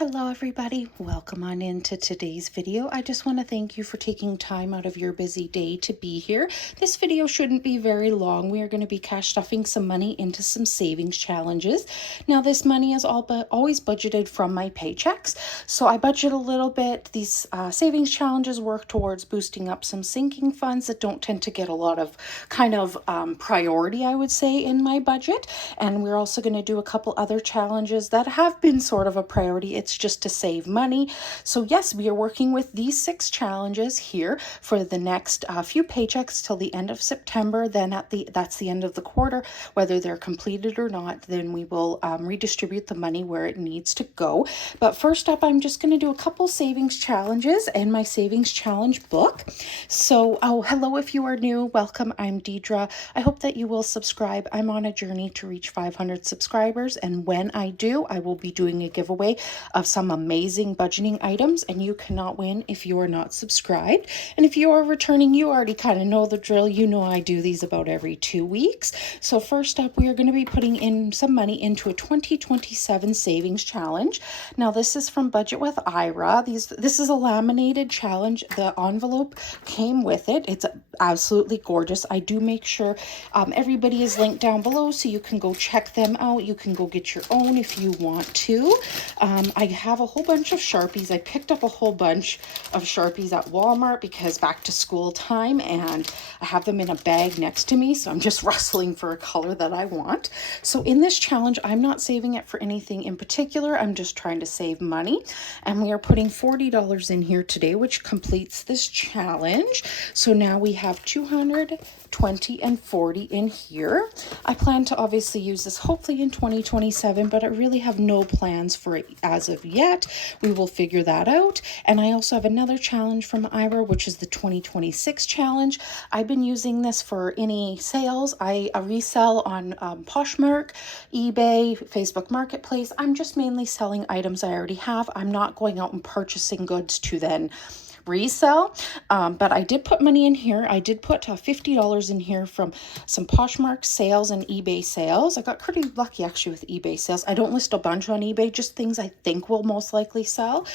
Hello everybody, welcome on into today's video. I just want to thank you for taking time out of your busy day to be here. This video shouldn't be very long. We are going to be cash stuffing some money into some savings challenges. Now this money is always budgeted from my paychecks, so I budget a little bit. These savings challenges work towards boosting up some sinking funds that don't tend to get a lot of priority, I would say, in my budget. And we're also going to do a couple other challenges that have been sort of a priority. It's just to save money. So yes, we are working with these 6 challenges here for the next few paychecks till the end of September. Then that's the end of the quarter. Whether they're completed or not, then we will redistribute the money where it needs to go. But first up, I'm just going to do a couple savings challenges in my savings challenge book. So, hello if you are new. Welcome. I'm Deidre. I hope that you will subscribe. I'm on a journey to reach 500 subscribers, and when I do, I will be doing a giveaway of some amazing budgeting items, and you cannot win if you are not subscribed. And if you are returning, you already kind of know the drill. You know I do these about every 2 weeks. So first up, we are going to be putting in some money into a 2027 savings challenge. Now this is from Budget with Ira. This is a laminated challenge. The envelope came with it. It's absolutely gorgeous. I do make sure everybody is linked down below so you can go check them out. You can go get your own if you want to. I have a whole bunch of Sharpies. I picked up a whole bunch of Sharpies at Walmart because back to school time, and I have them in a bag next to me, so I'm just rustling for a color that I want. So in this challenge, I'm not saving it for anything in particular. I'm just trying to save money, and we are putting $40 in here today, which completes this challenge. So now we have 200, 20, and 40 in here. I plan to obviously use this hopefully in 2027, but I really have no plans for it as of yet. We will figure that out. And I also have another challenge from Ira, which is the 2026 challenge. I've been using this for any sales. I resell on Poshmark, eBay, Facebook Marketplace. I'm just mainly selling items I already have. I'm not going out and purchasing goods to then resell, but I did put money in here. I did put $50 in here from some Poshmark sales and eBay sales. I got pretty lucky actually with eBay sales. I don't list a bunch on eBay, just things I think will most likely sell.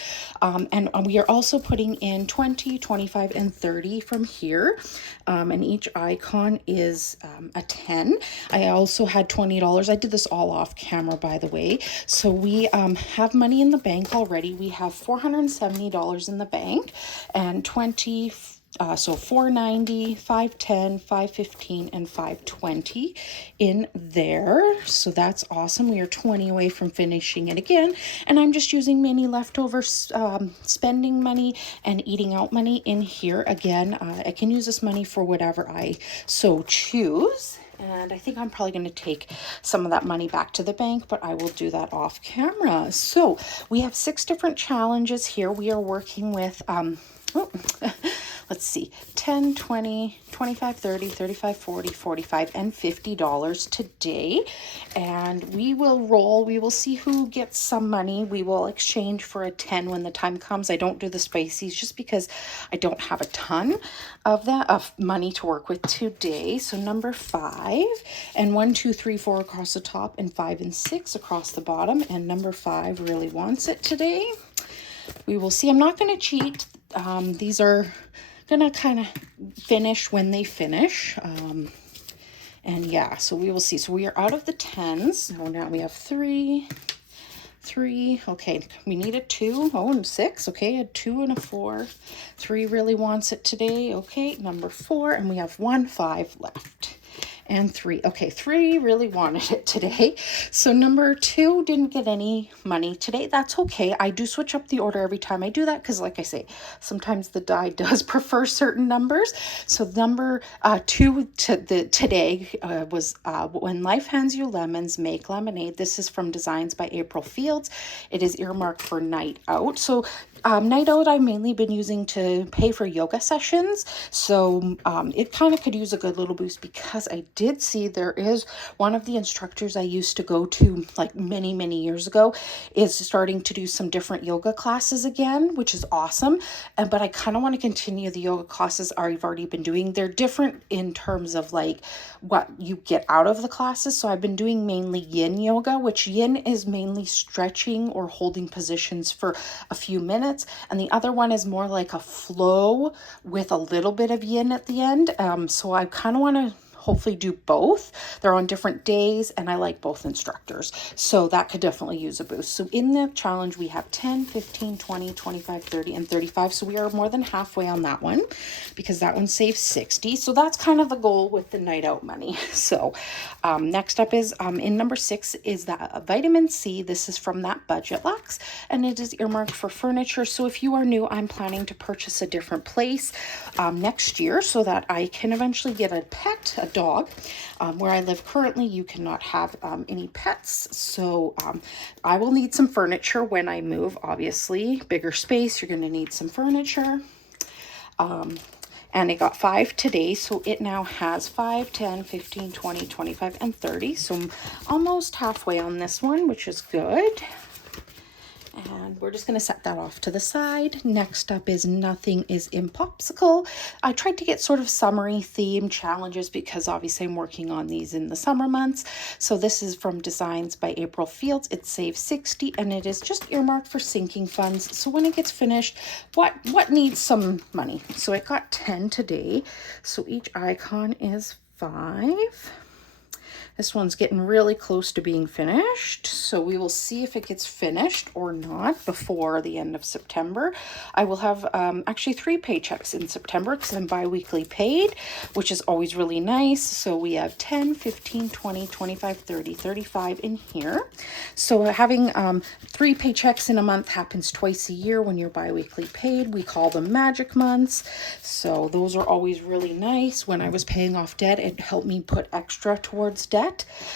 And we are also putting in 20, 25, and 30 from here. And each icon is a 10. I also had $20. I did this all off camera, by the way. So we have money in the bank already. We have $470 in the bank, and 20, so 490, 510, 515, and 520 in there. So that's awesome. We are 20 away from finishing it again, and I'm just using many leftover spending money and eating out money in here. Again, I can use this money for whatever I so choose. And I think I'm probably going to take some of that money back to the bank, but I will do that off camera. So we have 6 different challenges here. We are working with, let's see, 10, 20, 25, 30, 35, 40, 45, and $50 today. And we will roll. We will see who gets some money. We will exchange for a 10 when the time comes. I don't do the spices just because I don't have a ton of money to work with today. So number 5, and 1, 2, 3, 4 across the top, and 5 and 6 across the bottom. And number 5 really wants it today. We will see. I'm not going to cheat. These are gonna kind of finish when they finish. And yeah, so we will see. So we are out of the 10s. So now we have 3. Okay, we need a 2. Oh, and 6. Okay, a 2 and a 4. 3 really wants it today. Okay, number 4, and we have 1, 5 left. And 3. Okay, 3 really wanted it today. So number 2 didn't get any money today. That's okay. I do switch up the order every time I do that because, like I say, sometimes the die does prefer certain numbers. So number 2 today was When Life Hands You Lemons, Make Lemonade. This is from Designs by April Fields. It is earmarked for Night Out. So night out I've mainly been using to pay for yoga sessions. So it kind of could use a good little boost because I did see there is one of the instructors I used to go to like many years ago is starting to do some different yoga classes again, which is awesome. But I kind of want to continue the yoga classes I've already been doing. They're different in terms of like what you get out of the classes. So I've been doing mainly yin yoga, which yin is mainly stretching or holding positions for a few minutes. And the other one is more like a flow with a little bit of yin at the end. So I kind of want to hopefully do both. They're on different days and I like both instructors. So that could definitely use a boost. So in the challenge, we have 10, 15, 20, 25, 30, and 35. So we are more than halfway on that one because that one saves 60. So that's kind of the goal with the night out money. So next up is in number 6 is the vitamin C. This is from that Budget Luxe and it is earmarked for furniture. So if you are new, I'm planning to purchase a different place next year so that I can eventually get a pet, a dog. Where I live currently, you cannot have any pets. So I will need some furniture when I move, obviously. Bigger space, you're going to need some furniture. And it got 5 today, so it now has 5, 10, 15, 20, 25, and 30. So I'm almost halfway on this one, which is good. And we're just going to set that off to the side. Next up is Nothing is Impopsicle. I tried to get sort of summery themed challenges because obviously I'm working on these in the summer months. So this is from Designs by April Fields. It saves 60 and it is just earmarked for sinking funds. So when it gets finished, what needs some money? So it got 10 today. So each icon is 5. This one's getting really close to being finished, so we will see if it gets finished or not before the end of September. I will have actually 3 paychecks in September because I'm bi-weekly paid, which is always really nice. So we have 10, 15, 20, 25, 30, 35 in here. So having 3 paychecks in a month happens twice a year when you're bi-weekly paid. We call them magic months. So those are always really nice. When I was paying off debt, it helped me put extra towards debt.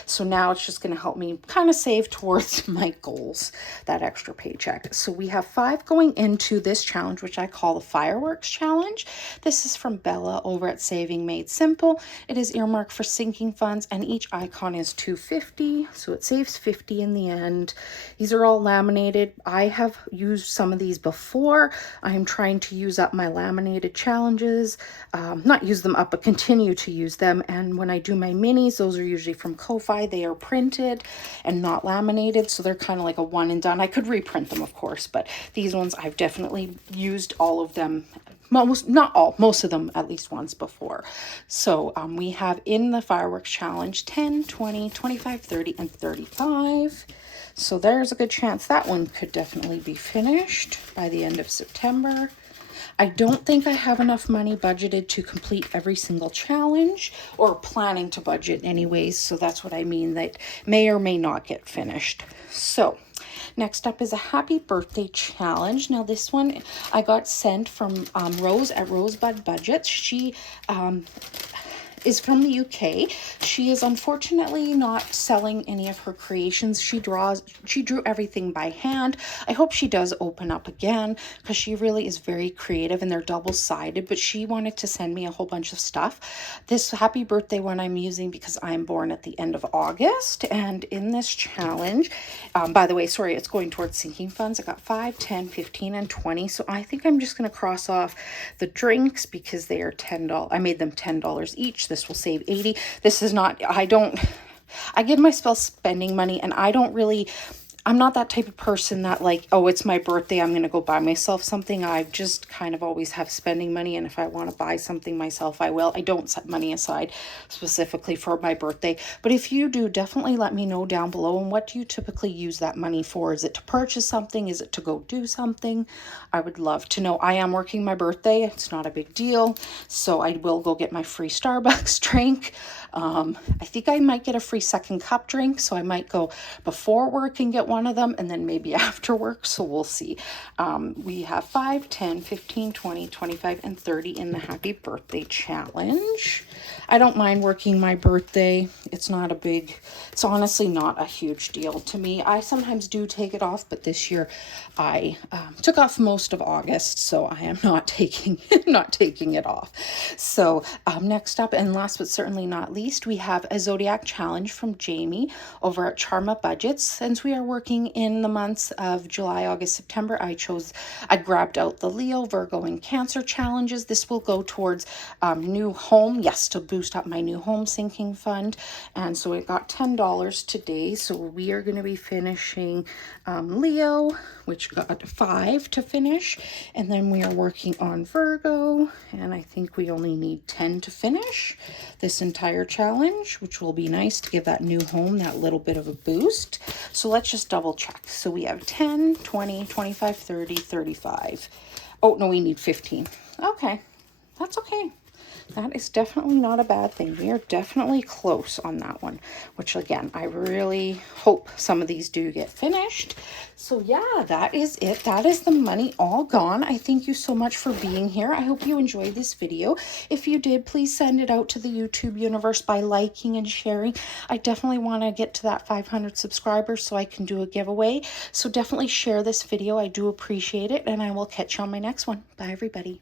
So now it's just going to help me kind of save towards my goals, that extra paycheck. So we have 5 going into this challenge, which I call the Fireworks Challenge. This is from Bella over at Saving Made Simple. It is earmarked for sinking funds and each icon is $2.50. So it saves 50 in the end. These are all laminated. I have used some of these before. I am trying to use up my laminated challenges. Not use them up, but continue to use them. And when I do my minis, those are usually from Ko-Fi. They are printed and not laminated, so they're kind of like a one and done. I could reprint them, of course, but these ones I've definitely used all of them, not all, most of them at least once before. So we have in the Fireworks Challenge 10, 20, 25, 30, and 35. So there's a good chance that one could definitely be finished by the end of September. I don't think I have enough money budgeted to complete every single challenge, or planning to budget anyways. So that's what I mean, that may or may not get finished. So next up is a happy birthday challenge. Now this one I got sent from Rose at Rosebud Budgets. She is from the UK. She is unfortunately not selling any of her creations. She drew everything by hand. I hope she does open up again because she really is very creative and they're double-sided, but she wanted to send me a whole bunch of stuff. This happy birthday one I'm using because I'm born at the end of August, and in this challenge, by the way, sorry, it's going towards sinking funds. I got 5, 10, 15, and 20. So I think I'm just going to cross off the drinks because they are $10. I made them $10 each. This will save 80. This is not, I give myself spending money and I'm not that type of person that like, oh, it's my birthday, I'm going to go buy myself something. I just kind of always have spending money. And if I want to buy something myself, I will. I don't set money aside specifically for my birthday. But if you do, definitely let me know down below. And what do you typically use that money for? Is it to purchase something? Is it to go do something? I would love to know. I am working my birthday. It's not a big deal. So I will go get my free Starbucks drink. I think I might get a free second cup drink. So I might go before work and get one of them and then maybe after work. So we'll see. We have 5, 10, 15, 20, 25, and 30 in the happy birthday challenge. I don't mind working my birthday. It's not a big, it's honestly not a huge deal to me. I sometimes do take it off, but this year I took off most of August, so I am not taking it off. So next up, and last but certainly not least, we have a Zodiac challenge from Jamie over at Charma Budgets. Since we are working in the months of July, August, September, I grabbed out the Leo, Virgo, and Cancer challenges. This will go towards new home, yes, to boost up my new home sinking fund. And so it got $10 today. So we are going to be finishing Leo, which got 5 to finish. And then we are working on Virgo, and I think we only need 10 to finish this entire challenge, which will be nice to give that new home that little bit of a boost. So let's just double check. So we have 10, 20, 25, 30, 35. Oh, no, we need 15. Okay, that's okay. That is definitely not a bad thing. We are definitely close on that one, which again, I really hope some of these do get finished. So yeah, that is it. That is the money all gone. I thank you so much for being here. I hope you enjoyed this video. If you did, please send it out to the YouTube universe by liking and sharing. I definitely want to get to that 500 subscribers so I can do a giveaway. So definitely share this video. I do appreciate it, and I will catch you on my next one. Bye, everybody.